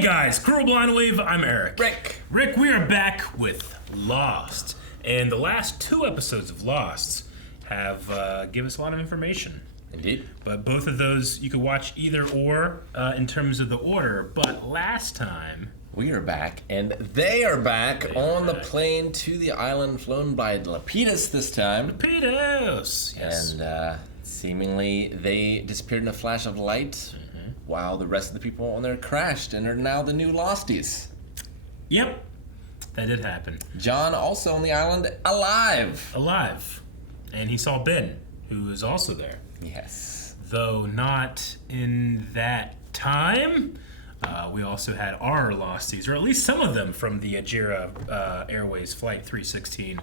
Hey guys, Cruel Blind Wave, I'm Eric. Rick, we are back with Lost. And the last 2 episodes of Lost have given us a lot of information. Indeed. But both of those, you could watch either or in terms of the order. But last time... we are back, and they are back on the plane to the island, flown by Lapidus this time. Lapidus! Yes. And seemingly they disappeared in a flash of light, while the rest of the people on there crashed and are now the new Losties. Yep. That did happen. John also on the island, alive. And he saw Ben, who is also there. Yes. Though not in that time. We also had our Losties, or at least some of them from the Ajira Airways Flight 316,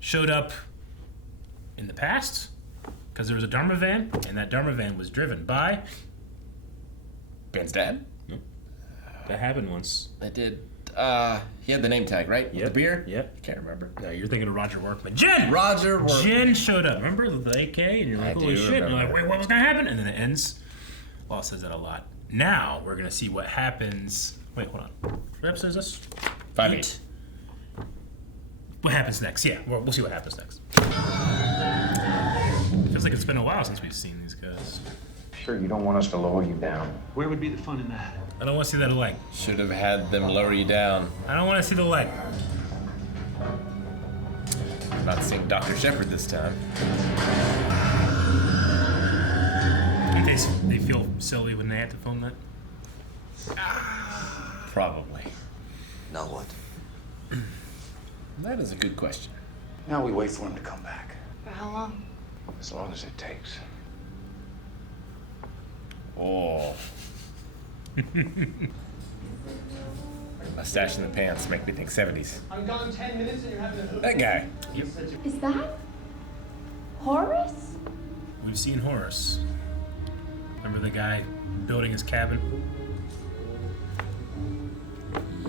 showed up in the past, because there was a Dharma van, and that Dharma van was driven by... Ben's dad? Nope. That happened once. That did. He had the name tag, right? With the beer? Yep. Can't remember. No, you're thinking of Roger Workman. Jen! Roger Workman. Jen showed up. Remember the AK? And you're like, holy shit. And you're like, wait, what was going to happen? And then it ends. Law says that a lot. Now, we're going to see what happens. Wait, hold on. What episode is this? 5-8. What happens next? Yeah, we'll see what happens next. Feels like it's been a while since we've seen these guys. Sure, you don't want us to lower you down. Where would be the fun in that? I don't want to see that leg. Should have had them lower you down. I don't want to see the leg. Not seeing Dr. Shepard this time. I think they feel silly when they have to film that. Probably. Now what? That is a good question. Now we wait for him to come back. For how long? As long as it takes. Oh. Mustache in the pants make me think 70s. I'm gone 10 minutes and you're having a... That guy. Yep. Is that Horace? We've seen Horace. Remember the guy building his cabin?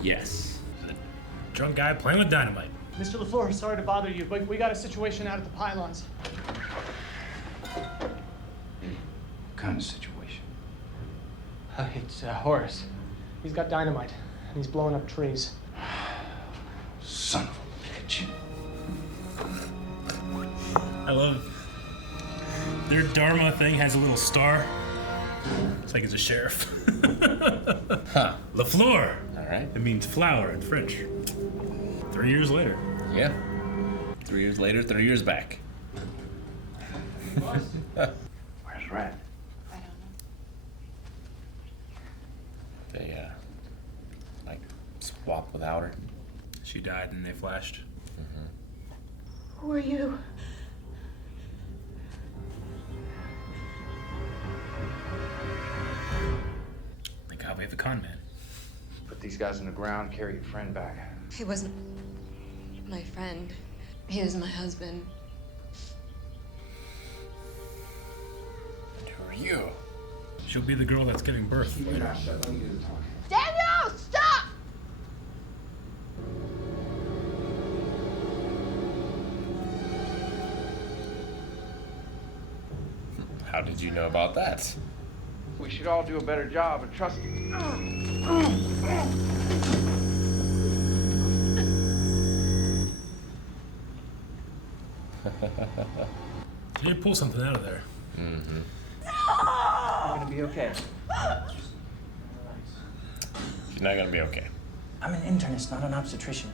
Yes. The drunk guy playing with dynamite. Mr. LaFleur, sorry to bother you, but we got a situation out at the pylons. What kind of situation? It's Horace. He's got dynamite, and he's blowing up trees. Son of a bitch. I love their Dharma thing has a little star. It's like it's a sheriff. Huh. LaFleur. All right. It means flower in French. 3 years later. Yeah. 3 years later, 3 years back. Where's Red? I don't know. They, like, swapped without her. She died and they flashed. Who are you? Thank God we have a con man. Put these guys on the ground, carry your friend back. He wasn't my friend. He was my husband. And who are you? She'll be the girl that's giving birth later. Daniel, stop! How did you know about that? We should all do a better job of trusting. You pull something out of there. You're gonna be okay. She's not gonna be okay. I'm an internist, not an obstetrician.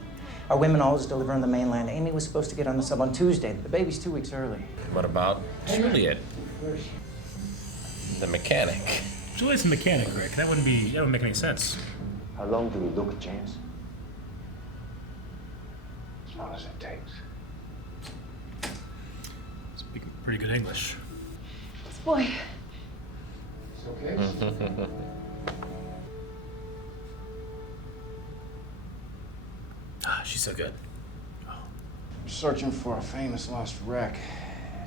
Our women always deliver on the mainland. Amy was supposed to get on the sub on Tuesday. The baby's 2 weeks early. What about Juliet? The mechanic. Juliet's a mechanic, Rick. That wouldn't make any sense. How long do we look, James? As long as it takes. Speaking pretty good English. This boy. It's okay. Ah, she's so good. I'm searching for a famous lost wreck.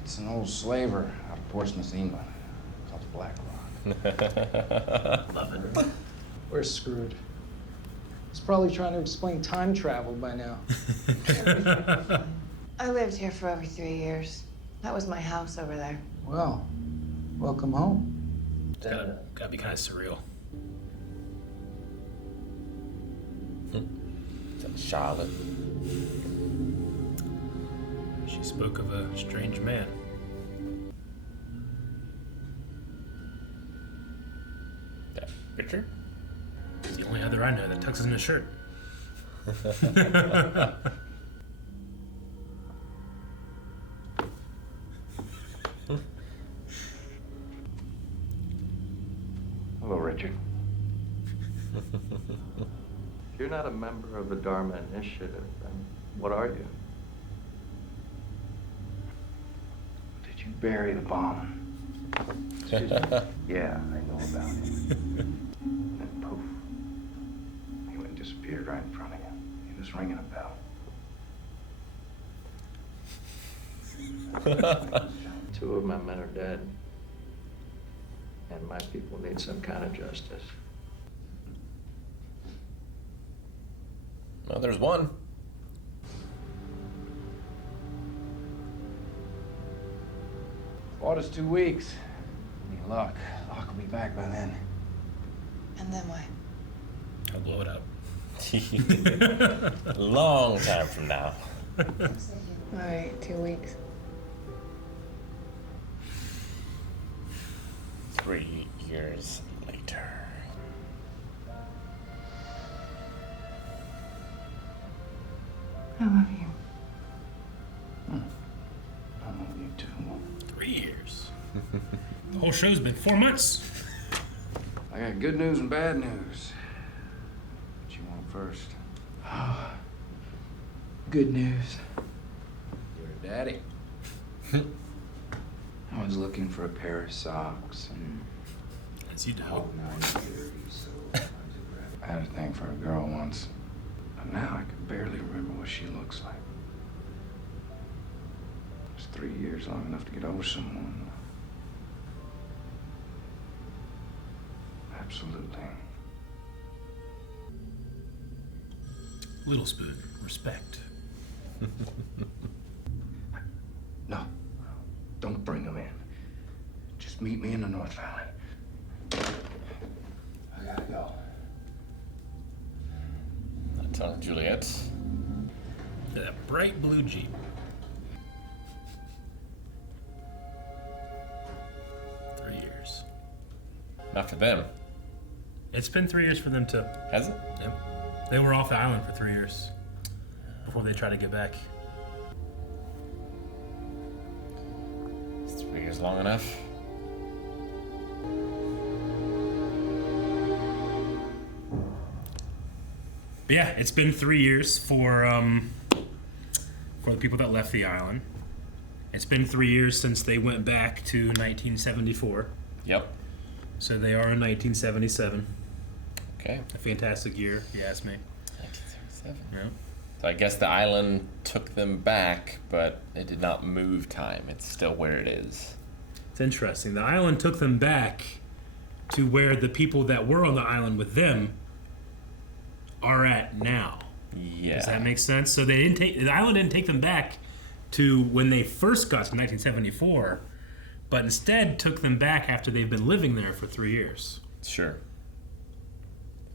It's an old slaver out of Portsmouth, England, called the Black Rock. Love it. We're screwed. He's probably trying to explain time travel by now. I lived here for over 3 years. That was my house over there. Well, welcome home. Gotta be kind of surreal. Charlotte. She spoke of a strange man. That Richard? He's the only other I know that tucks in his shirt. Hello, Richard. If you're not a member of the Dharma Initiative, then what are you? Did you bury the bomb? Yeah, I know about it. And then poof. He went and disappeared right in front of you. He was ringing a bell. 2 of my men are dead. And my people need some kind of justice. No, there's one. Bought us 2 weeks. Any luck? Locke will be back by then. And then what? I'll blow it up. Long time from now. All right, 2 weeks. 3 years later. I love you. I love you too. 3 years. The whole show's been 4 months. I got good news and bad news. What you want first? Good news. You're a daddy. I was looking for a pair of socks and As you do. I had a thing for a girl once. But now I can barely remember what she looks like. It's 3 years long enough to get over someone. Absolutely. Little Spoon, respect. No, don't bring them in. Just meet me in the North Valley. I gotta go. I tell Juliet. That bright blue Jeep. Years. Not for them. It's been 3 years for them too. Has it? Yep. They were off the island for 3 years before they tried to get back. Is 3 years long enough? But yeah, it's been 3 years for the people that left the island. It's been 3 years since they went back to 1974. Yep. So they are in 1977. Okay. A fantastic year, if you ask me. 1977. Yeah. So I guess the island took them back, but it did not move time. It's still where it is. It's interesting. The island took them back to where the people that were on the island with them are at now. Yeah. Does that make sense? So they didn't take the island didn't take them back to when they first got to 1974, but instead took them back after they've been living there for 3 years. Sure.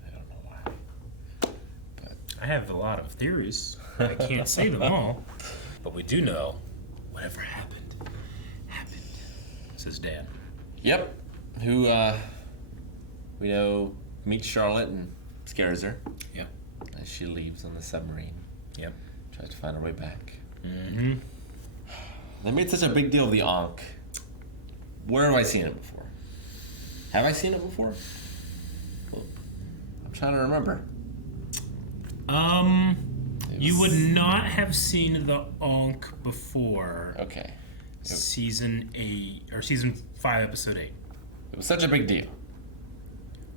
I don't know why. I have a lot of theories. I can't say them all, but we do know whatever happened, happened. Says Dan. Yep. Who, we know meets Charlotte and scares her Yep. as she leaves on the submarine. Yep. Tries to find her way back. Mm-hmm. They made such a big deal of the Ankh. Where have I seen it before? Have I seen it before? Well, I'm trying to remember. You would not have seen the Ankh before Okay. season 8 or season 5, episode 8. It was such a big deal.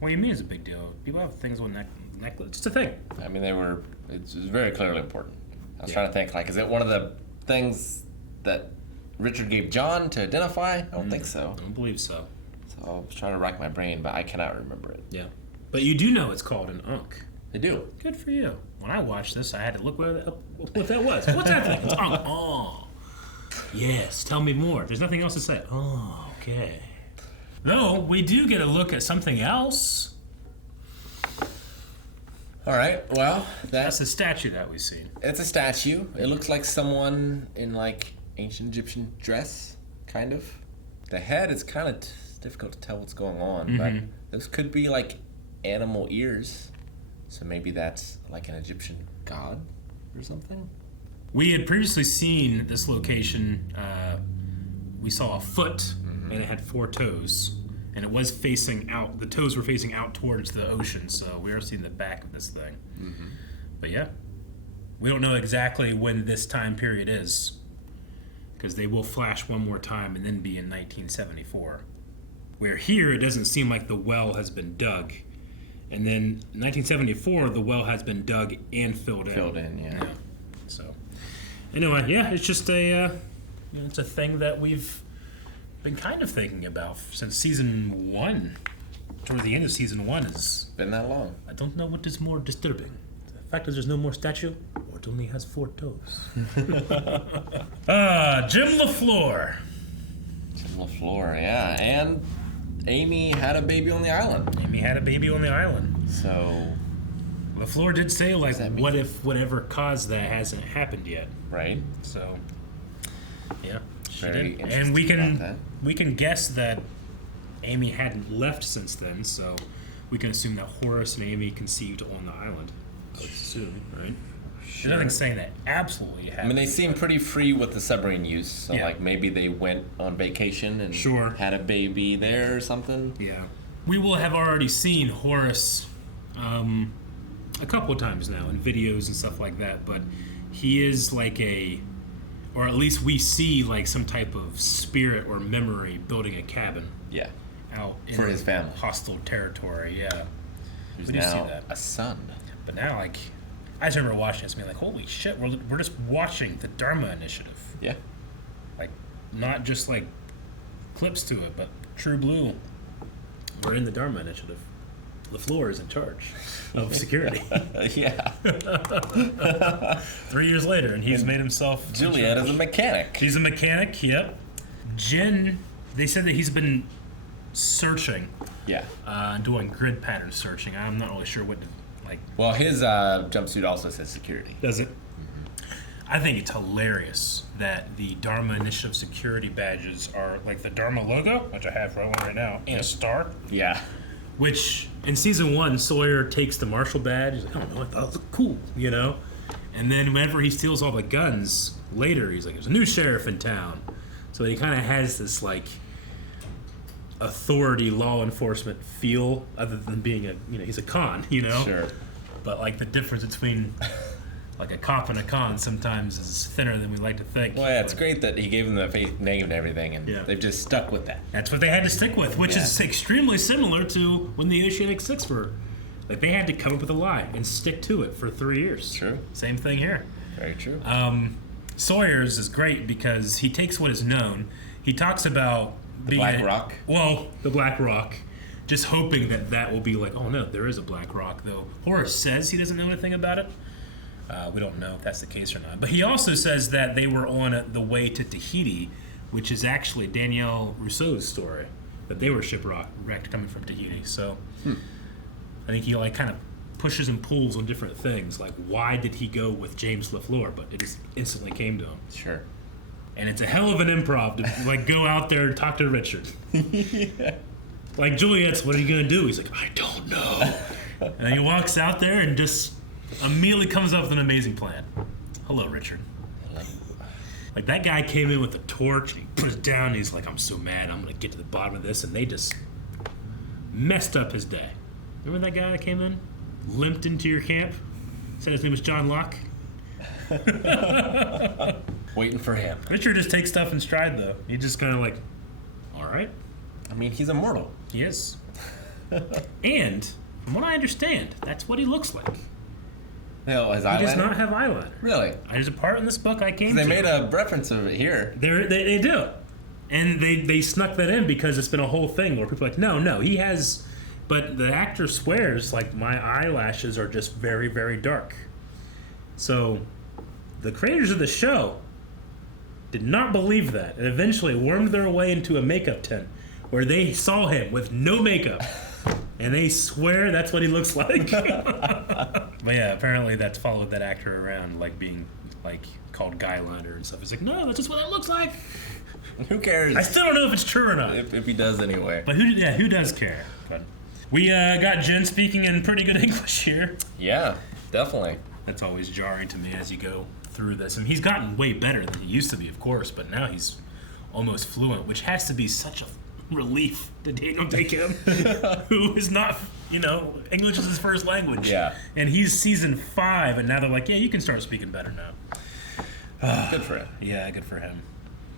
What do you mean it's a big deal? People have things with necklace. It's just a thing. I mean, it was very clearly important. I was Yeah. trying to think, like, is it one of the things that Richard gave John to identify? I don't think so. I don't believe so. So I was trying to rack my brain, but I cannot remember it. Yeah. But you do know it's called an Ankh. They do. Good for you. When I watched this, I had to look what that was. What's that thing? It's Ankh. Oh. Yes, tell me more. There's nothing else to say. Oh, okay. Though, we do get a look at something else. All right. Well, That's a statue that we've seen. it's a statue. It looks like someone in like ancient Egyptian dress, kind of. The head is kind of difficult to tell what's going on, but this could be like animal ears. So maybe that's like an Egyptian god or something. We had previously seen this location. We saw a foot, and it had 4 toes, and it was facing out. The toes were facing out towards the ocean, so we are seeing the back of this thing. But yeah, we don't know exactly when this time period is, because they will flash one more time and then be in 1974. Where here, it doesn't seem like the well has been dug. And then 1974, the well has been dug and filled in. Filled in, yeah. So, anyway, yeah, it's just it's a thing that we've been kind of thinking about since season 1. Toward the end of season 1 is... Been that long. I don't know what is more disturbing. The fact that there's no more statue, or it only has 4 toes. Jim LaFleur. Jim LaFleur, yeah. And Amy had a baby on the island. Amy had a baby on the island. So, LaFleur did say, like, that mean? what if whatever caused that hasn't happened yet? right? So, yeah. she Very did. interesting And about we can guess that Amy hadn't left since then, so we can assume that Horace and Amy conceived on the island. I would assume, right? There's nothing saying that absolutely happened. I mean, they seem pretty free with the submarine use. So, Yeah. like, maybe they went on vacation and Sure. had a baby there or something. Yeah. We will have already seen Horace a couple of times now in videos and stuff like that, but he is like or at least we see like some type of spirit or memory building a cabin Yeah. out in For his family. hostile territory, yeah. Who's We do see now that. a son. But now, like, I just remember watching this and being like, holy shit, we're just watching the Dharma Initiative. Yeah. Like, not just like clips to it, but true blue. We're in the Dharma Initiative. LaFleur is in charge of security. Yeah. 3 years later, and he's made himself. in Juliet charge. is a mechanic. She's a mechanic, yep. Jen, they said that he's been searching, Yeah. doing grid pattern searching. I'm not really sure what to, like. Well, his jumpsuit also says security. Does it? I think it's hilarious that the Dharma Initiative security badges are like the Dharma logo, which I have right now, and a star. Yeah. Which in season 1, Sawyer takes the marshal badge. He's like, "Oh no, I thought it looked cool," you know. And then whenever he steals all the guns later, he's like, "There's a new sheriff in town." So he kind of has this like authority, law enforcement feel, other than being he's a con, you know. Sure. But like the difference between like a cop and a con sometimes is thinner than we like to think. Well, yeah, it's But great that he gave them the fake name and everything, and Yeah. they've just stuck with that. that's what they had to stick with, which is extremely similar to when the Oceanic Six were. Like they had to come up with a lie and stick to it for 3 years. True. Same thing here. Very true. Sawyer's is great because he takes what is known. He talks about being Black Rock. Well, the Black Rock. Just hoping that will be like, oh no, there is a Black Rock, though. Horace says he doesn't know anything about it. We don't know if that's the case or not. But he also says that they were on the way to Tahiti, which is actually Danielle Rousseau's story, that they were shipwrecked coming from Tahiti. So I think he like kind of pushes and pulls on different things. Like, why did he go with James LaFleur? But it just instantly came to him. Sure. And it's a hell of an improv to like go out there and talk to Richard. Yeah. Like Juliet's, what are you gonna do? He's like, I don't know. And then he walks out there and just immediately comes up with an amazing plan. Hello, Richard. Like that guy came in with a torch and he put it down and he's like, I'm so mad, I'm gonna get to the bottom of this, and they just messed up his day. Remember that guy that came in? Limped into your camp? Said his name was John Locke? Waiting for him. Richard just takes stuff in stride though. He just kinda like, alright. I mean, he's immortal. He is. And from what I understand, that's what he looks like. Hell, his He eyeliner? does not have eyeliner. Really? There's a part in this book I came They to. made a reference of it here. They do. And they snuck that in because it's been a whole thing where people are like, no, he has... But the actor swears, like, my eyelashes are just very, very dark. So the creators of the show did not believe that and eventually wormed their way into a makeup tent where they saw him with no makeup. And they swear that's what he looks like. But yeah, apparently that's followed that actor around, like being like called Guy Lander and stuff. He's like, no, that's just what that looks like. Who cares? I still don't know if it's true or not. If he does anyway. But who does care? But we got Jen speaking in pretty good English here. Yeah, definitely. That's always jarring to me as you go through this. And he's gotten way better than he used to be, of course, but now he's almost fluent, which has to be such a relief to Daniel Day-Kim, who is not, English is his first language. Yeah. And he's season 5, and now they're like, yeah, you can start speaking better now. Good for him. Yeah, good for him.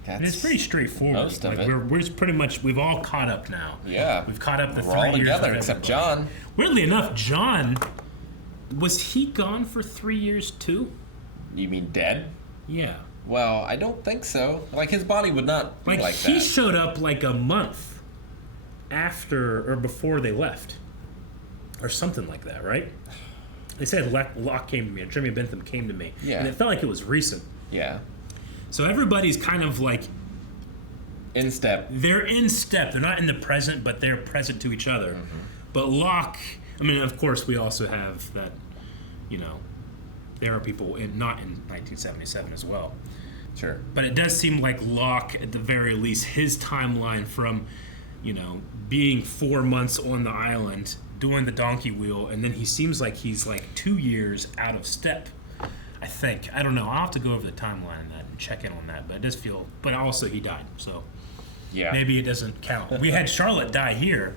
That's And it's pretty straightforward. most of like it. we're pretty much, we've all caught up now. Yeah. We've caught up the We're 3 all years together of except everybody. John. Weirdly enough, John, was he gone for 3 years too? You mean dead? Yeah. Well, I don't think so. Like, his body would not be like he that. showed up like a month after or before they left, or something like that, right? They said Locke came to me, or Jeremy Bentham came to me, Yeah. and it felt like it was recent. Yeah. So everybody's kind of like, In step. they're in step. They're not in the present, but they're present to each other. Mm-hmm. But Locke, I mean, of course, we also have that, there are people not in 1977 as well. Sure. But it does seem like Locke, at the very least, his timeline from, being 4 months on the island, doing the donkey wheel, and then he seems like he's like 2 years out of step, I think. I don't know. I'll have to go over the timeline on that and check in on that. But it does feel, but also he died, so Yeah. maybe it doesn't count. We had Charlotte die here,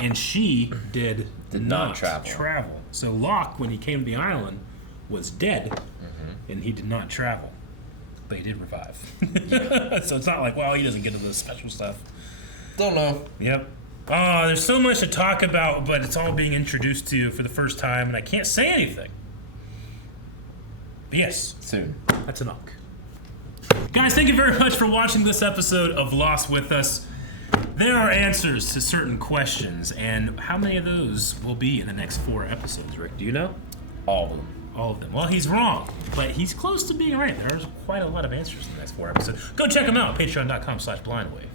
and she did not travel. So Locke, when he came to the island, was dead, and he did not travel. But he did revive. So it's not like, well, he doesn't get to the special stuff. Don't know. Yep. Oh, there's so much to talk about, but it's all being introduced to you for the first time, and I can't say anything. But yes, Soon. that's a knock. Guys, thank you very much for watching this episode of Lost with us. There are answers to certain questions, and how many of those will be in the next 4 episodes, Rick? Do you know? All of them. All of them. Well, he's wrong, but he's close to being right. There's quite a lot of answers in the next 4 episodes. Go check them out, patreon.com/blindwave.